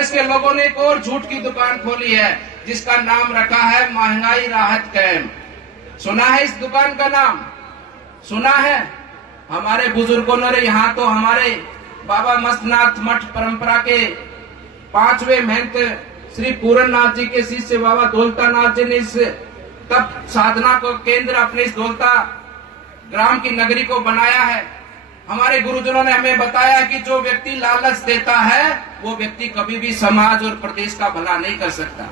कांग्रेस के लोगों ने एक और झूठ की दुकान खोली है जिसका नाम रखा है महंगाई राहत कैंप। सुना है इस दुकान का नाम? सुना है? हमारे बुजुर्गों ने यहाँ तो हमारे बाबा मस्तनाथ मठ परंपरा के 5वें महंत श्री पूरननाथ जी के शिष्य बाबा दौलतानाथ जी ने इस तप साधना को केंद्र अपने इस दौलता ग्राम की नगरी को बनाया है। हमारे गुरुजनों ने हमें बताया कि जो व्यक्ति लालच देता है वो व्यक्ति कभी भी समाज और प्रदेश का भला नहीं कर सकता।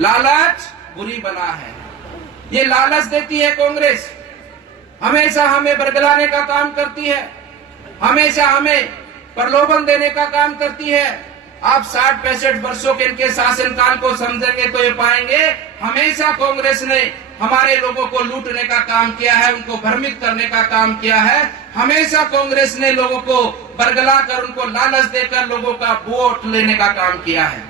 लालच बुरी बला है। ये लालच देती है कांग्रेस, हमेशा हमें बरगलाने का काम करती है, हमेशा हमें प्रलोभन देने का काम करती है। आप 60-65 वर्षों के इनके शासनकाल को समझेंगे तो ये पाएंगे हमेशा कांग्रेस ने हमारे लोगों को लूटने का काम किया है, उनको भ्रमित करने का काम किया है। हमेशा कांग्रेस ने लोगों को बरगला कर उनको लालच देकर लोगों का वोट लेने का काम किया है।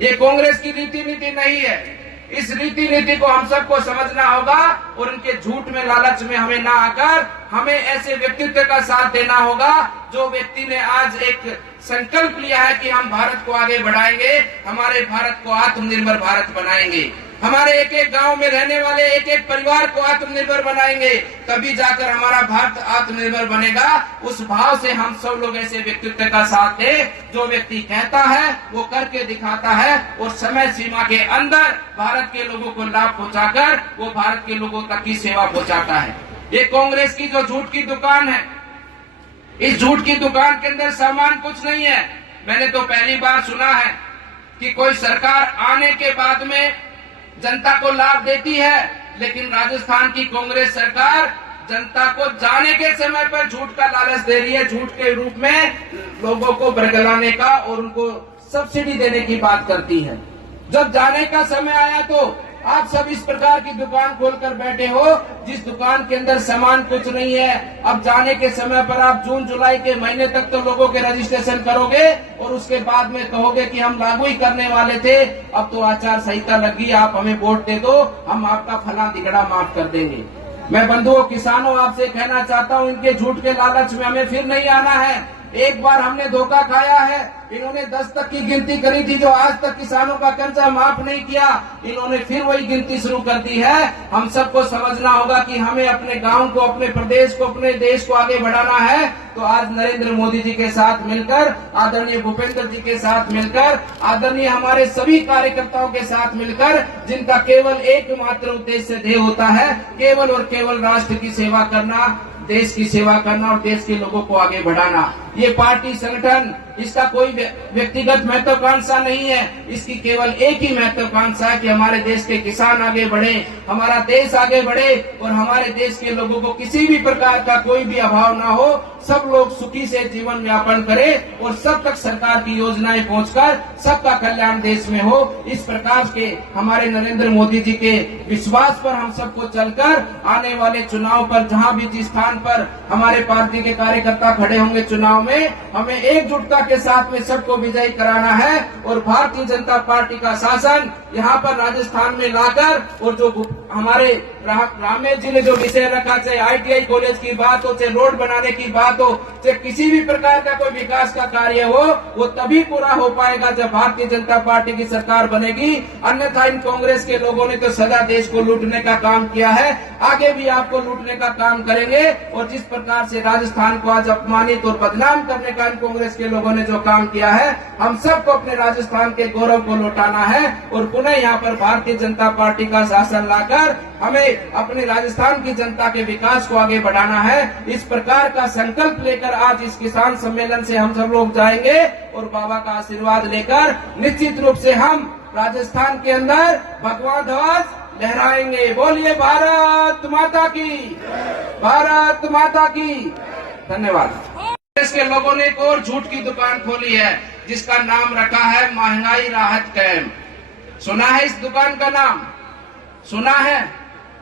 ये कांग्रेस की रीति नीति नहीं है। इस रीति नीति को हम सबको समझना होगा और इनके झूठ में लालच में हमें ना आकर हमें ऐसे व्यक्तित्व का साथ देना होगा जो व्यक्ति ने आज एक संकल्प लिया है कि हम भारत को आगे बढ़ाएंगे, हमारे भारत को आत्मनिर्भर भारत बनाएंगे, हमारे एक एक गांव में रहने वाले एक एक परिवार को आत्मनिर्भर बनाएंगे, तभी जाकर हमारा भारत आत्मनिर्भर बनेगा। उस भाव से हम सब लोग ऐसे व्यक्तित्व का साथ दें जो व्यक्ति कहता है वो करके दिखाता है और समय सीमा के अंदर भारत के लोगों को लाभ पहुंचाकर वो भारत के लोगों तक की सेवा पहुंचाता है। ये कांग्रेस की जो झूठ की दुकान है, इस झूठ की दुकान के अंदर सामान कुछ नहीं है। मैंने तो पहली बार सुना है कि कोई सरकार आने के बाद में जनता को लाभ देती है, लेकिन राजस्थान की कांग्रेस सरकार जनता को जाने के समय पर झूठ का लालच दे रही है, झूठ के रूप में लोगों को बरगलाने का और उनको सब्सिडी देने की बात करती है। जब जाने का समय आया तो आप सब इस प्रकार की दुकान खोलकर बैठे हो जिस दुकान के अंदर सामान कुछ नहीं है। अब जाने के समय पर आप जून जुलाई के महीने तक तो लोगों के रजिस्ट्रेशन करोगे और उसके बाद में कहोगे कि हम लागू ही करने वाले थे, अब तो आचार संहिता लगी, आप हमें वोट दे दो, हम आपका फला तिगड़ा माफ कर देंगे। मैं बंधुओं किसानों आपसे कहना चाहता हूँ इनके झूठ के लालच में हमें फिर नहीं आना है। एक बार हमने धोखा खाया है। इन्होंने 10 तक की गिनती करी थी जो आज तक किसानों का कर्जा माफ नहीं किया, इन्होंने फिर वही गिनती शुरू कर दी है। हम सबको समझना होगा कि हमें अपने गांव को, अपने प्रदेश को, अपने देश को आगे बढ़ाना है। तो आज नरेंद्र मोदी जी के साथ मिलकर, आदरणीय भूपेंद्र जी के साथ मिलकर, आदरणीय हमारे सभी कार्यकर्ताओं के साथ मिलकर, जिनका केवल एकमात्र उद्देश्य ध्येय होता है केवल और केवल राष्ट्र की सेवा करना, देश की सेवा करना और देश के लोगों को आगे बढ़ाना। ये पार्टी संगठन इसका कोई व्यक्तिगत महत्वाकांक्षा नहीं है, इसकी केवल एक ही महत्वाकांक्षा है कि हमारे देश के किसान आगे बढ़े, हमारा देश आगे बढ़े और हमारे देश के लोगों को किसी भी प्रकार का कोई भी अभाव ना हो, सब लोग सुखी से जीवन यापन करें और सब तक सरकार की योजनाएं पहुंचकर सबका कल्याण देश में हो। इस प्रकार के हमारे नरेंद्र मोदी जी के विश्वास पर हम सबको चलकर आने वाले चुनाव पर जहां भी जिस स्थान पर हमारे पार्टी के कार्यकर्ता खड़े होंगे चुनाव में, हमें एकजुटता के साथ में सबको विजयी कराना है और भारतीय जनता पार्टी का शासन यहाँ पर राजस्थान में लाकर और जो हमारे रामेर जी ने जो विषय रखा, चाहे ITI कॉलेज की बात हो, चाहे रोड बनाने की बात हो, चाहे किसी भी प्रकार का कोई विकास का कार्य हो, वो तभी पूरा हो पाएगा जब भारतीय जनता पार्टी की सरकार बनेगी। अन्यथा इन कांग्रेस के लोगों ने तो सदा देश को लूटने का काम किया है, आगे भी आपको लूटने का काम करेंगे। और जिस प्रकार से राजस्थान को आज अपमानित और बदनाम करने का इन कांग्रेस के लोगों ने जो काम किया है, हम सबको अपने राजस्थान के गौरव को लौटाना है और पुनः यहाँ पर भारतीय जनता पार्टी का शासन लाकर हमें अपने राजस्थान की जनता के विकास को आगे बढ़ाना है। इस प्रकार का संकल्प लेकर आज इस किसान सम्मेलन से हम सब लोग जाएंगे और बाबा का आशीर्वाद लेकर निश्चित रूप से हम राजस्थान के अंदर भगवा ध्वज लहराएंगे। बोलिए भारत माता की, भारत माता की। धन्यवाद। कांग्रेस के लोगों ने एक और झूठ की दुकान खोली है जिसका नाम रखा है महंगाई राहत कैंप। सुना है इस दुकान का नाम? सुना है?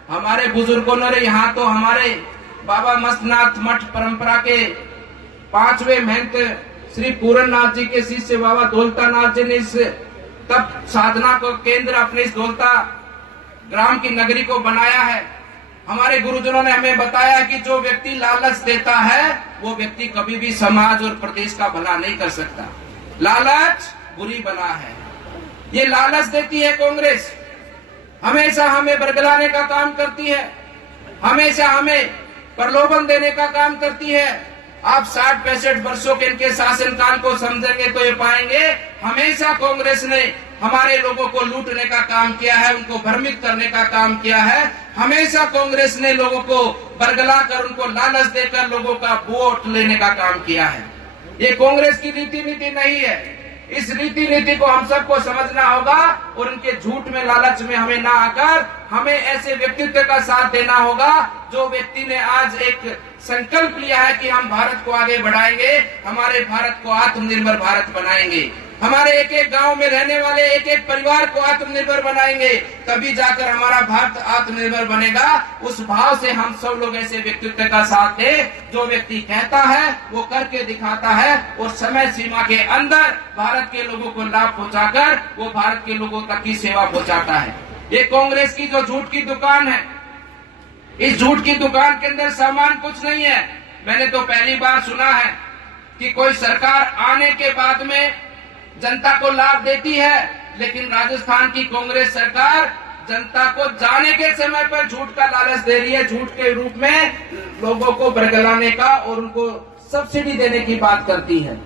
हमारे बुजुर्गों ने यहाँ तो हमारे बाबा मस्तनाथ मठ परंपरा के 5वें महंत श्री पूरननाथ जी के शिष्य बाबा दौलतानाथ जी ने इस तप साधना को केंद्र अपने इस दौलता ग्राम की नगरी को बनाया है। हमारे गुरुजनों ने हमें बताया कि जो व्यक्ति लालच देता है वो व्यक्ति कभी भी समाज और प्रदेश का भला नहीं कर सकता। लालच बुरी बला है। ये लालच देती है कांग्रेस, हमेशा हमें बरगलाने का काम करती है, हमेशा हमें प्रलोभन देने का काम करती है। आप 60-65 वर्षों के इनके शासनकाल को समझेंगे तो ये पाएंगे हमेशा कांग्रेस ने हमारे लोगों को लूटने का काम किया है, उनको भ्रमित करने का काम किया है। हमेशा कांग्रेस ने लोगों को बरगला कर, उनको लालच देकर लोगों का वोट लेने का काम किया है। ये कांग्रेस की रीति नीति नहीं है। इस रीति नीति को हम सबको समझना होगा और उनके झूठ में, लालच में हमें ना आकर हमें ऐसे व्यक्तित्व का साथ देना होगा जो व्यक्ति ने आज एक संकल्प लिया है कि हम भारत को आगे बढ़ाएंगे, हमारे भारत को आत्मनिर्भर भारत बनाएंगे, हमारे एक एक गांव में रहने वाले एक एक परिवार को आत्मनिर्भर बनाएंगे, तभी जाकर हमारा भारत आत्मनिर्भर बनेगा। उस भाव से हम सब लोग ऐसे व्यक्तित्व का साथ दें जो व्यक्ति कहता है वो करके दिखाता है और समय सीमा के अंदर भारत के लोगों को लाभ पहुंचाकर वो भारत के लोगों तक की सेवा पहुंचाता है। ये कांग्रेस की जो झूठ की दुकान है, इस झूठ की दुकान के अंदर सामान कुछ नहीं है। मैंने तो पहली बार सुना है कि कोई सरकार आने के बाद में जनता को लाभ देती है, लेकिन राजस्थान की कांग्रेस सरकार जनता को जाने के समय पर झूठ का लालच दे रही है, झूठ के रूप में लोगों को बरगलाने का और उनको सब्सिडी देने की बात करती है।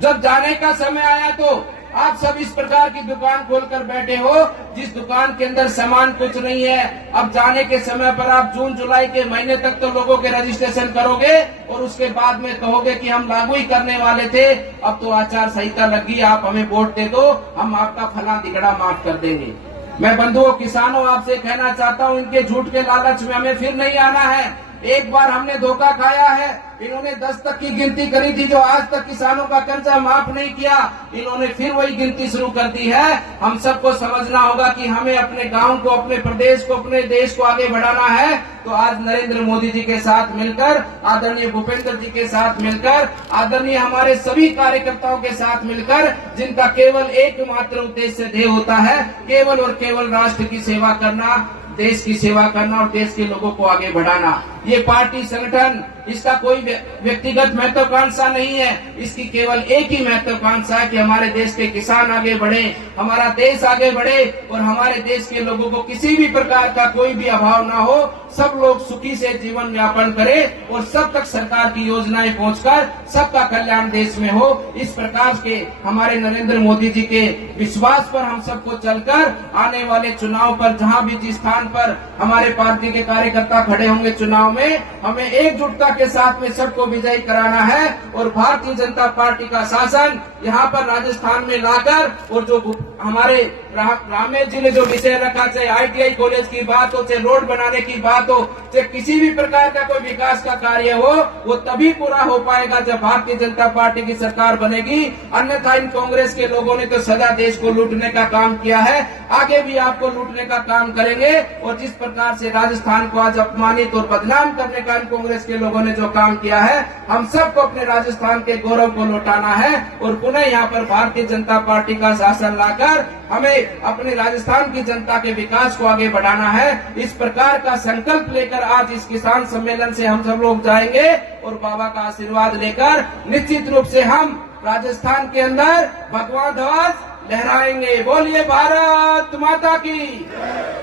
जब जाने का समय आया तो आप सब इस प्रकार की दुकान खोलकर बैठे हो जिस दुकान के अंदर सामान कुछ नहीं है। अब जाने के समय पर आप जून जुलाई के महीने तक तो लोगों के रजिस्ट्रेशन करोगे और उसके बाद में कहोगे कि हम लागू ही करने वाले थे, अब तो आचार संहिता लगी, आप हमें वोट दे दो, हम आपका फला दिगड़ा माफ कर देंगे। मैं बंधुओं किसानों आपसे कहना चाहता हूँ, इनके झूठ के लालच में हमें फिर नहीं आना है। एक बार हमने धोखा खाया है। इन्होंने 10 तक की गिनती करी थी जो आज तक किसानों का कर्जा माफ नहीं किया, इन्होंने फिर वही गिनती शुरू कर दी है। हम सबको समझना होगा कि हमें अपने गांव को, अपने प्रदेश को, अपने देश को आगे बढ़ाना है। तो आज नरेंद्र मोदी जी के साथ मिलकर, आदरणीय भूपेंद्र जी के साथ मिलकर, आदरणीय हमारे सभी कार्यकर्ताओं के साथ मिलकर, जिनका केवल एकमात्र उद्देश्य ध्येय होता है केवल और केवल राष्ट्र की सेवा करना, देश की सेवा करना और देश के लोगों को आगे बढ़ाना। ये पार्टी संगठन, इसका कोई व्यक्तिगत महत्वाकांक्षा नहीं है, इसकी केवल एक ही महत्वाकांक्षा है कि हमारे देश के किसान आगे बढ़े, हमारा देश आगे बढ़े और हमारे देश के लोगों को किसी भी प्रकार का कोई भी अभाव ना हो, सब लोग सुखी से जीवन यापन करें और सब तक सरकार की योजनाएं पहुंचकर सबका कल्याण देश में हो। इस प्रकार के हमारे नरेंद्र मोदी जी के विश्वास पर हम सबको चलकर आने वाले चुनाव पर, जहां भी जिस स्थान पर हमारे पार्टी के कार्यकर्ता खड़े होंगे चुनाव में, हमें एकजुटता के साथ में सबको विजयी कराना है और भारतीय जनता पार्टी का शासन यहाँ पर राजस्थान में लाकर और जो हमारे रामेर जी ने जो विषय रखा, चाहे ITI कॉलेज की बात हो, चाहे रोड बनाने की बात हो, चाहे किसी भी प्रकार का कोई विकास का कार्य हो, वो तभी पूरा हो पाएगा जब भारतीय जनता पार्टी की सरकार बनेगी। अन्यथा इन कांग्रेस के लोगों ने तो सदा देश को लूटने का काम किया है, आगे भी आपको लूटने का काम करेंगे। और जिस प्रकार से राजस्थान को आज अपमानित और बदनाम करने का इन कांग्रेस के लोगों ने जो काम किया है, हम सबको अपने राजस्थान के गौरव को लौटाना है और पुनः यहाँ पर भारतीय जनता पार्टी का शासन लाकर हमें अपने राजस्थान की जनता के विकास को आगे बढ़ाना है। इस प्रकार का संकल्प लेकर आज इस किसान सम्मेलन से हम सब लोग जाएंगे और बाबा का आशीर्वाद लेकर निश्चित रूप से हम राजस्थान के अंदर भगवा ध्वज लहराएंगे। बोलिए भारत माता की,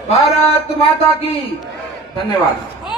भारत माता की। धन्यवाद।